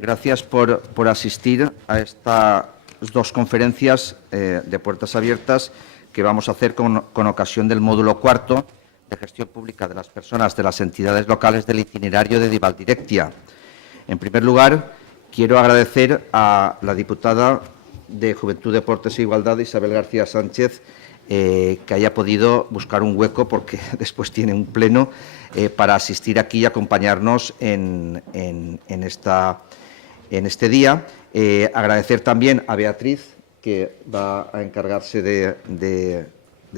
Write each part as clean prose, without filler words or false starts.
Gracias por asistir a estas dos conferencias de puertas abiertas que vamos a hacer con ocasión del módulo cuarto de gestión pública de las personas de las entidades locales del itinerario de Divaldirectia. En primer lugar, quiero agradecer a la diputada de Juventud, Deportes e Igualdad, Isabel García Sánchez, que haya podido buscar un hueco, porque después tiene un pleno, para asistir aquí y acompañarnos en este día. Agradecer también a Beatriz, que va a encargarse de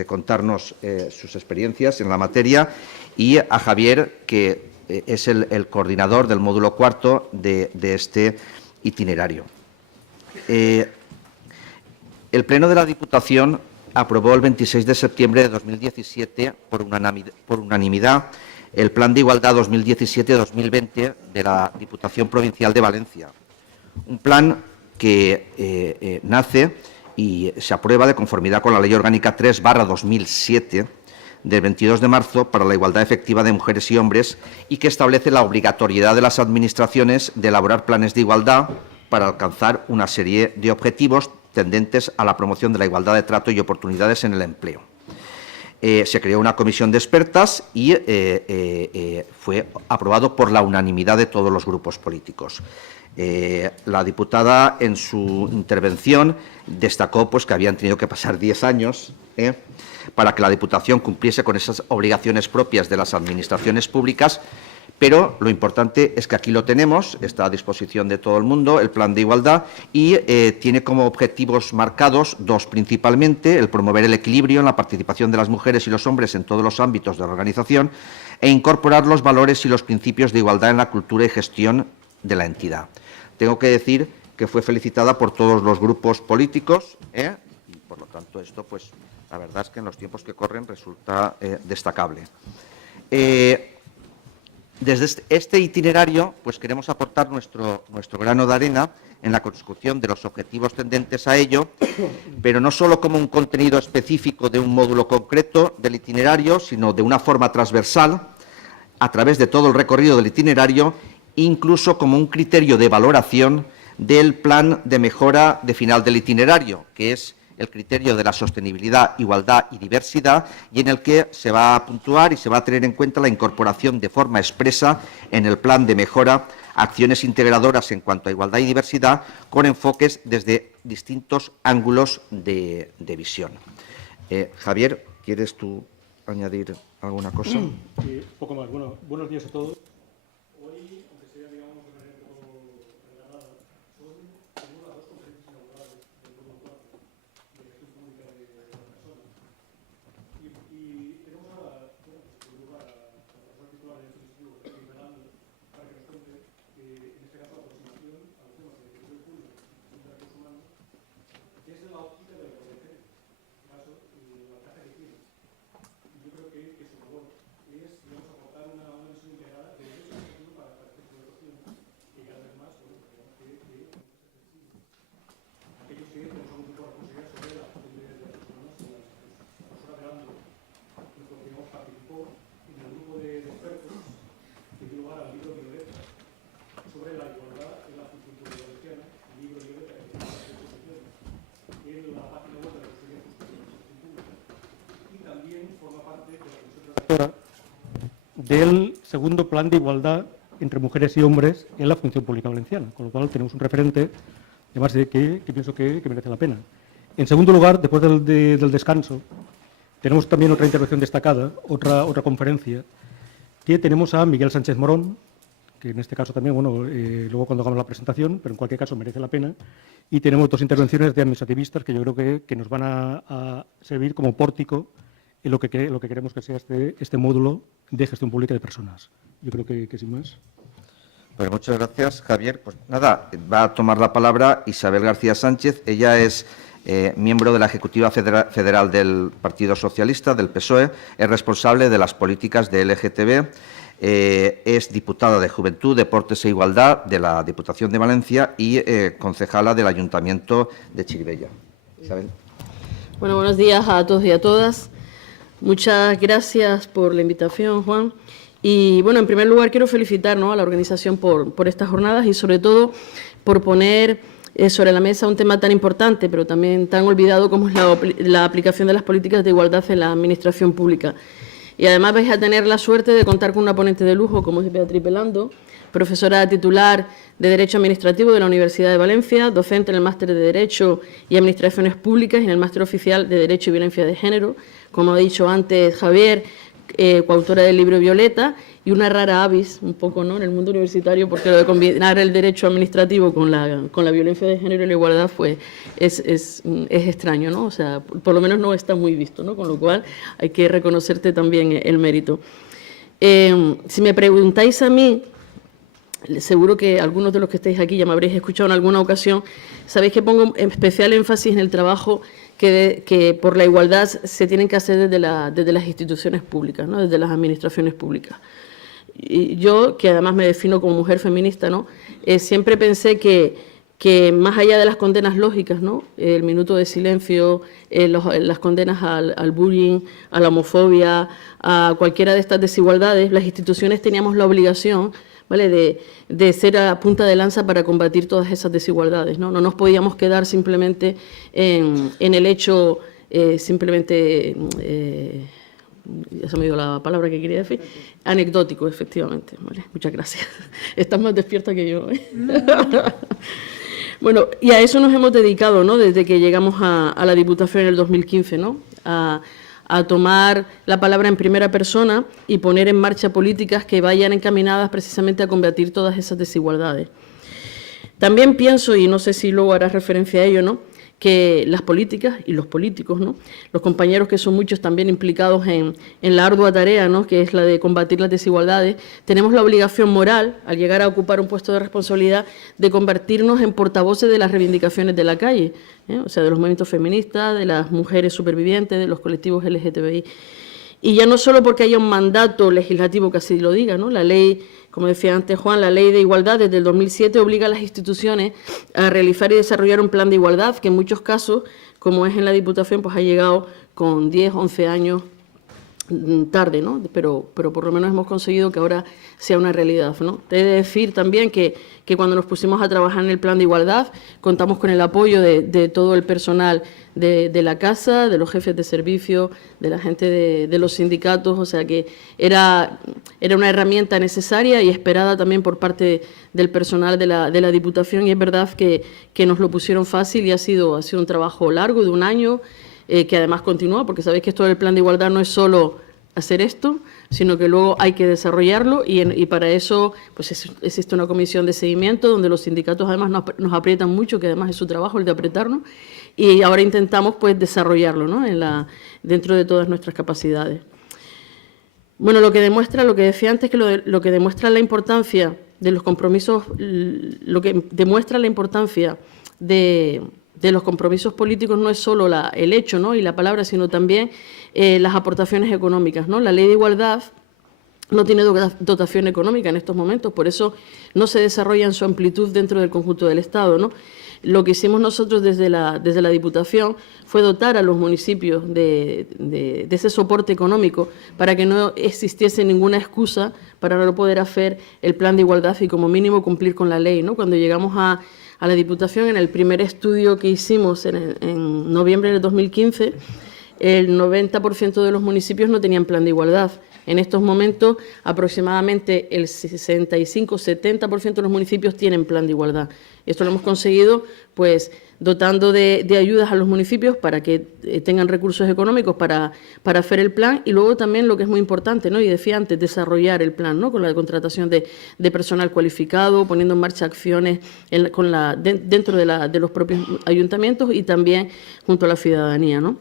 contarnos sus experiencias en la materia, y a Javier, que es el coordinador del módulo cuarto de este itinerario. El Pleno de la Diputación aprobó el 26 de septiembre de 2017 por unanimidad el Plan de Igualdad 2017-2020 de la Diputación Provincial de Valencia. Un plan que nace y se aprueba de conformidad con la Ley Orgánica 3/2007 del 22 de marzo para la igualdad efectiva de mujeres y hombres, y que establece la obligatoriedad de las administraciones de elaborar planes de igualdad para alcanzar una serie de objetivos tendentes a la promoción de la igualdad de trato y oportunidades en el empleo. Se creó una comisión de expertas y fue aprobado por la unanimidad de todos los grupos políticos. La diputada, en su intervención, destacó que habían tenido que pasar 10 años para que la Diputación cumpliese con esas obligaciones propias de las administraciones públicas, pero lo importante es que aquí lo tenemos, está a disposición de todo el mundo, el Plan de Igualdad, y tiene como objetivos marcados dos principalmente: el promover el equilibrio en la participación de las mujeres y los hombres en todos los ámbitos de la organización, e incorporar los valores y los principios de igualdad en la cultura y gestión de la entidad. Tengo que decir que fue felicitada por todos los grupos políticos, y por lo tanto esto, la verdad es que en los tiempos que corren resulta destacable. Desde este itinerario, queremos aportar nuestro grano de arena en la consecución de los objetivos tendentes a ello, pero no solo como un contenido específico de un módulo concreto del itinerario, sino de una forma transversal a través de todo el recorrido del itinerario, incluso como un criterio de valoración del plan de mejora de final del itinerario, que es el criterio de la sostenibilidad, igualdad y diversidad, y en el que se va a puntuar y se va a tener en cuenta la incorporación de forma expresa en el plan de mejora acciones integradoras en cuanto a igualdad y diversidad, con enfoques desde distintos ángulos de visión. Javier, ¿quieres tú añadir alguna cosa? Sí, poco más. Bueno, buenos días a todos. Del segundo plan de igualdad entre mujeres y hombres en la función pública valenciana, con lo cual tenemos un referente, además de que pienso que merece la pena. En segundo lugar, después del descanso, tenemos también otra intervención destacada, otra conferencia, que tenemos a Miguel Sánchez Morón, que en este caso también, luego cuando hagamos la presentación, pero en cualquier caso merece la pena, y tenemos dos intervenciones de administrativistas que yo creo que nos van a servir como pórtico en lo que queremos que sea este módulo de gestión pública de personas. Yo creo que sin más. Pues muchas gracias, Javier. Pues nada, va a tomar la palabra Isabel García Sánchez. Ella es miembro de la Ejecutiva Federal del Partido Socialista, del PSOE, es responsable de las políticas de LGTB, es diputada de Juventud, Deportes e Igualdad de la Diputación de Valencia y concejala del Ayuntamiento de Chirivella. Isabel. Bueno, buenos días a todos y a todas. Muchas gracias por la invitación, Juan. Y bueno, en primer lugar quiero felicitar, ¿no?, a la organización por estas jornadas y sobre todo por poner sobre la mesa un tema tan importante, pero también tan olvidado como es la aplicación de las políticas de igualdad en la administración pública. Y además vais a tener la suerte de contar con una ponente de lujo como es Beatriz Belando, profesora titular de Derecho Administrativo de la Universidad de Valencia, docente en el Máster de Derecho y Administraciones Públicas y en el Máster Oficial de Derecho y Violencia de Género, como ha dicho antes Javier, coautora del libro Violeta, y una rara avis, un poco, ¿no?, en el mundo universitario, porque lo de combinar el derecho administrativo con la violencia de género y la igualdad pues, es extraño, ¿no? O sea, por lo menos no está muy visto, ¿no? Con lo cual hay que reconocerte también el mérito. Si me preguntáis a mí, seguro que algunos de los que estáis aquí ya me habréis escuchado en alguna ocasión, sabéis que pongo especial énfasis en el trabajo que por la igualdad se tienen que hacer desde las instituciones públicas, ¿no?, desde las administraciones públicas. Y yo, que además me defino como mujer feminista, ¿no?, siempre pensé que más allá de las condenas lógicas, ¿no?, el minuto de silencio, las condenas al bullying, a la homofobia, a cualquiera de estas desigualdades, las instituciones teníamos la obligación, ¿vale?, de ser a punta de lanza para combatir todas esas desigualdades, ¿no? No nos podíamos quedar simplemente en el hecho, simplemente, ya se me dio la palabra que quería decir, anecdótico, efectivamente, ¿vale? Muchas gracias. Estás más despierta que yo, ¿eh? Bueno, y a eso nos hemos dedicado, ¿no?, desde que llegamos a la Diputación en el 2015, ¿no?, a tomar la palabra en primera persona y poner en marcha políticas que vayan encaminadas precisamente a combatir todas esas desigualdades. También pienso, y no sé si luego harás referencia a ello, ¿no?, que las políticas y los políticos, ¿no?, los compañeros que son muchos también implicados en la ardua tarea, ¿no?, que es la de combatir las desigualdades, tenemos la obligación moral, al llegar a ocupar un puesto de responsabilidad, de convertirnos en portavoces de las reivindicaciones de la calle, o sea, de los movimientos feministas, de las mujeres supervivientes, de los colectivos LGTBI. Y ya no solo porque haya un mandato legislativo que así lo diga, ¿no?, la ley, como decía antes Juan, la Ley de Igualdad desde el 2007 obliga a las instituciones a realizar y desarrollar un plan de igualdad que en muchos casos, como es en la Diputación, pues ha llegado con 10, 11 años tarde, ¿no? Pero por lo menos hemos conseguido que ahora sea una realidad, ¿no? Te he de decir también que cuando nos pusimos a trabajar en el plan de igualdad contamos con el apoyo de todo el personal de la casa, de los jefes de servicio, de la gente de los sindicatos, o sea que era una herramienta necesaria y esperada también por parte del personal de la Diputación, y es verdad que nos lo pusieron fácil y ha sido un trabajo largo de un año, que además continúa, porque sabéis que esto del plan de igualdad no es solo hacer esto, sino que luego hay que desarrollarlo y para eso pues existe una comisión de seguimiento donde los sindicatos además nos aprietan mucho, que además es su trabajo el de apretarnos, y ahora intentamos pues desarrollarlo, ¿no?, dentro de todas nuestras capacidades. Bueno, lo que decía antes, que lo que demuestra la importancia de los compromisos, lo que demuestra la importancia de los compromisos políticos no es solo el hecho, ¿no?, y la palabra, sino también las aportaciones económicas, ¿no? La Ley de Igualdad no tiene dotación económica en estos momentos, por eso no se desarrolla en su amplitud dentro del conjunto del Estado, ¿no? Lo que hicimos nosotros desde la Diputación fue dotar a los municipios de ese soporte económico para que no existiese ninguna excusa para no poder hacer el plan de igualdad y como mínimo cumplir con la ley, ¿no? Cuando llegamos a la Diputación, en el primer estudio que hicimos en noviembre del 2015, el 90% de los municipios no tenían plan de igualdad. En estos momentos, aproximadamente el 65-70% de los municipios tienen plan de igualdad. Esto lo hemos conseguido pues dotando de ayudas a los municipios para que tengan recursos económicos para hacer el plan, y luego también lo que es muy importante, ¿no?, y decía antes, desarrollar el plan, ¿no?, con la contratación de personal cualificado, poniendo en marcha acciones dentro de los propios ayuntamientos y también junto a la ciudadanía, ¿no?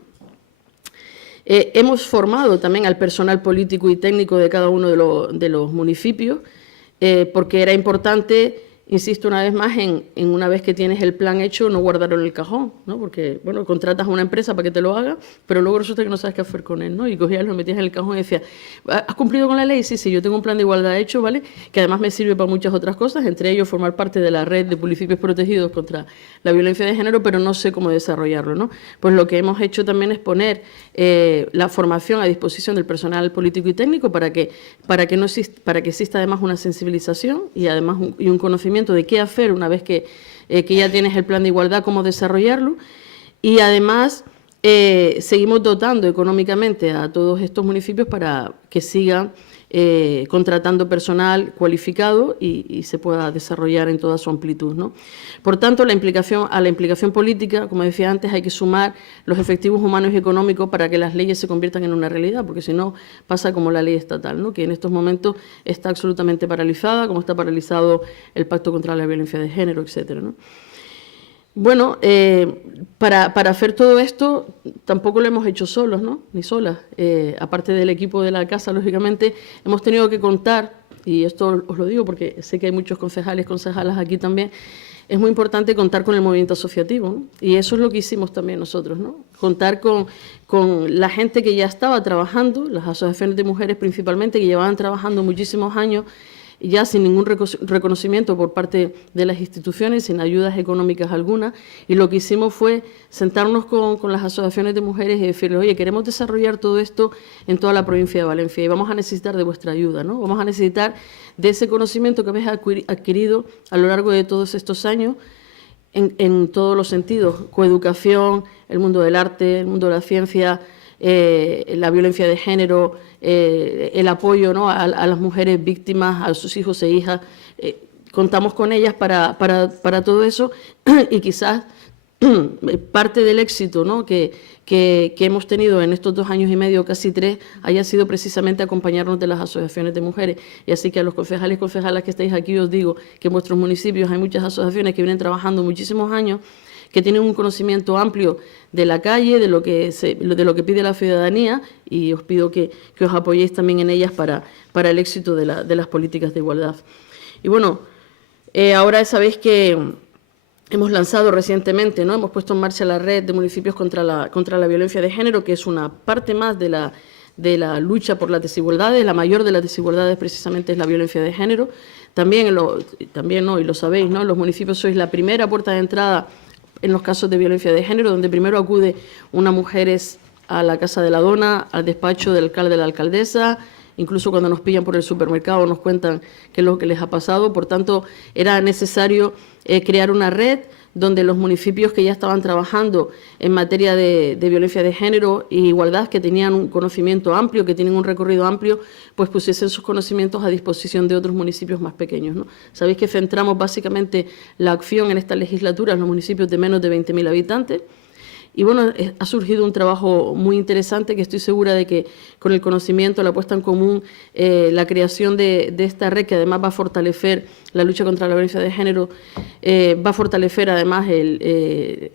Hemos formado también al personal político y técnico de cada uno de los municipios, porque era importante insisto una vez más en una vez que tienes el plan hecho, no guardarlo en el cajón, ¿no? Porque, bueno, contratas a una empresa para que te lo haga, pero luego resulta que no sabes qué hacer con él, ¿no? Y cogías, lo metías en el cajón y decías, ¿has cumplido con la ley? Sí, sí, yo tengo un plan de igualdad hecho, ¿vale? Que además me sirve para muchas otras cosas, entre ellos formar parte de la red de municipios protegidos contra la violencia de género, pero no sé cómo desarrollarlo, ¿no? Pues lo que hemos hecho también es poner la formación a disposición del personal político y técnico para que exista además una sensibilización y además un conocimiento de qué hacer una vez que ya tienes el plan de igualdad, cómo desarrollarlo. Y además seguimos dotando económicamente a todos estos municipios para que sigan contratando personal cualificado y se pueda desarrollar en toda su amplitud, ¿no? Por tanto, a la implicación política, como decía antes, hay que sumar los efectivos humanos y económicos para que las leyes se conviertan en una realidad, porque si no pasa como la ley estatal, ¿no? Que en estos momentos está absolutamente paralizada, como está paralizado el Pacto contra la Violencia de Género, etcétera, ¿no? Bueno, para hacer todo esto tampoco lo hemos hecho solos, ¿no? Ni solas. Aparte del equipo de la casa, lógicamente, hemos tenido que contar, y esto os lo digo porque sé que hay muchos concejales, concejalas aquí también, es muy importante contar con el movimiento asociativo, ¿no? Y eso es lo que hicimos también nosotros, ¿no? Contar con la gente que ya estaba trabajando, las asociaciones de mujeres principalmente, que llevaban trabajando muchísimos años, ya sin ningún reconocimiento por parte de las instituciones, sin ayudas económicas alguna, y lo que hicimos fue sentarnos con las asociaciones de mujeres y decirles, oye, queremos desarrollar todo esto en toda la provincia de Valencia y vamos a necesitar de vuestra ayuda, ¿no? Vamos a necesitar de ese conocimiento que habéis adquirido a lo largo de todos estos años en todos los sentidos, coeducación, el mundo del arte, el mundo de la ciencia, la violencia de género, el apoyo, ¿no? a las mujeres víctimas, a sus hijos e hijas. Contamos con ellas para todo eso y quizás parte del éxito, ¿no? que hemos tenido en estos 2 años y medio, casi 3, haya sido precisamente acompañarnos de las asociaciones de mujeres. Y así que a los concejales y concejalas que estáis aquí os digo que en vuestros municipios hay muchas asociaciones que vienen trabajando muchísimos años, que tienen un conocimiento amplio de la calle, de lo que pide la ciudadanía, y os pido que os apoyéis también en ellas para el éxito de las políticas de igualdad. Y bueno, ahora sabéis que hemos lanzado recientemente, ¿no? Hemos puesto en marcha la red de municipios contra la violencia de género, que es una parte más de la lucha por las desigualdades. La mayor de las desigualdades precisamente es la violencia de género. También ¿no? Y lo sabéis, ¿no? Los municipios sois la primera puerta de entrada en los casos de violencia de género, donde primero acude una mujer a la Casa de la Dona, al despacho del alcalde de la alcaldesa, incluso cuando nos pillan por el supermercado nos cuentan qué es lo que les ha pasado. Por tanto, era necesario crear una red donde los municipios que ya estaban trabajando en materia de violencia de género e igualdad, que tenían un conocimiento amplio, que tienen un recorrido amplio, pues pusiesen sus conocimientos a disposición de otros municipios más pequeños, ¿no? Sabéis que centramos básicamente la acción en esta legislatura en los municipios de menos de 20.000 habitantes. Y bueno, ha surgido un trabajo muy interesante que estoy segura de que con el conocimiento, la puesta en común, la creación de esta red, que además va a fortalecer la lucha contra la violencia de género, va a fortalecer además el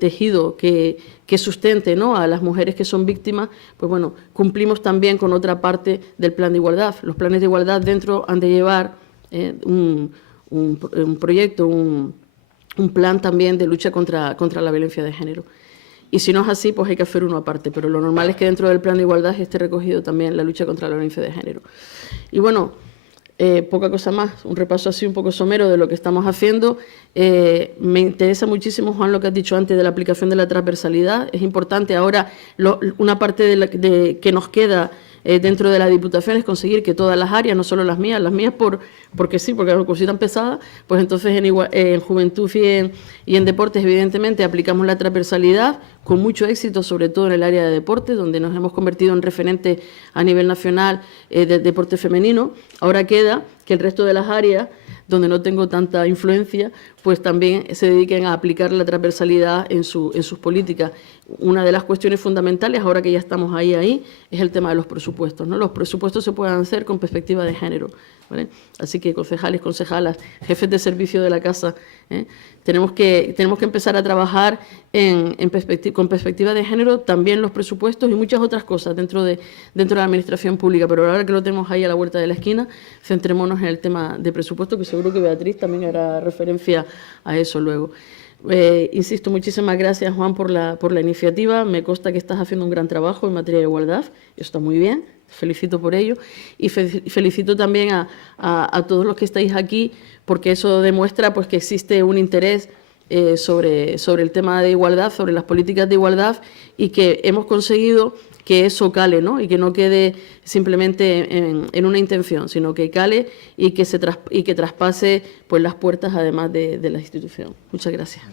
tejido que sustente, ¿no? a las mujeres que son víctimas. Pues bueno, cumplimos también con otra parte del plan de igualdad. Los planes de igualdad dentro han de llevar un proyecto, un plan también de lucha contra la violencia de género. Y si no es así, pues hay que hacer uno aparte, pero lo normal es que dentro del plan de igualdad esté recogido también la lucha contra la violencia de género. Y bueno, poca cosa más, un repaso así un poco somero de lo que estamos haciendo. Me interesa muchísimo, Juan, lo que has dicho antes de la aplicación de la transversalidad. Es importante ahora, una parte que nos queda dentro de la Diputación es conseguir que todas las áreas, no solo las mías porque sí, porque como si tan pesadas, pues entonces en juventud y en deportes, evidentemente, aplicamos la transversalidad con mucho éxito, sobre todo en el área de deporte, donde nos hemos convertido en referente a nivel nacional de deporte femenino. Ahora queda que el resto de las áreas, donde no tengo tanta influencia, pues también se dediquen a aplicar la transversalidad en sus políticas. Una de las cuestiones fundamentales, ahora que ya estamos ahí, es el tema de los presupuestos, ¿no? Los presupuestos se pueden hacer con perspectiva de género, ¿vale? Así que concejales, concejalas, jefes de servicio de la casa, tenemos que empezar a trabajar con perspectiva de género, también los presupuestos y muchas otras cosas dentro de la administración pública. Pero ahora que lo tenemos ahí a la vuelta de la esquina, centrémonos en el tema de presupuesto, que seguro que Beatriz también hará referencia a eso luego. Insisto, muchísimas gracias, Juan, por la iniciativa. Me consta que estás haciendo un gran trabajo en materia de igualdad. Eso está muy bien. Te felicito por ello. Y felicito también a todos los que estáis aquí, porque eso demuestra pues, que existe un interés sobre el tema de igualdad, sobre las políticas de igualdad, y que hemos conseguido que eso cale, ¿no? Y que no quede simplemente en una intención, sino que cale y que traspase pues, las puertas, además de la institución. Muchas gracias.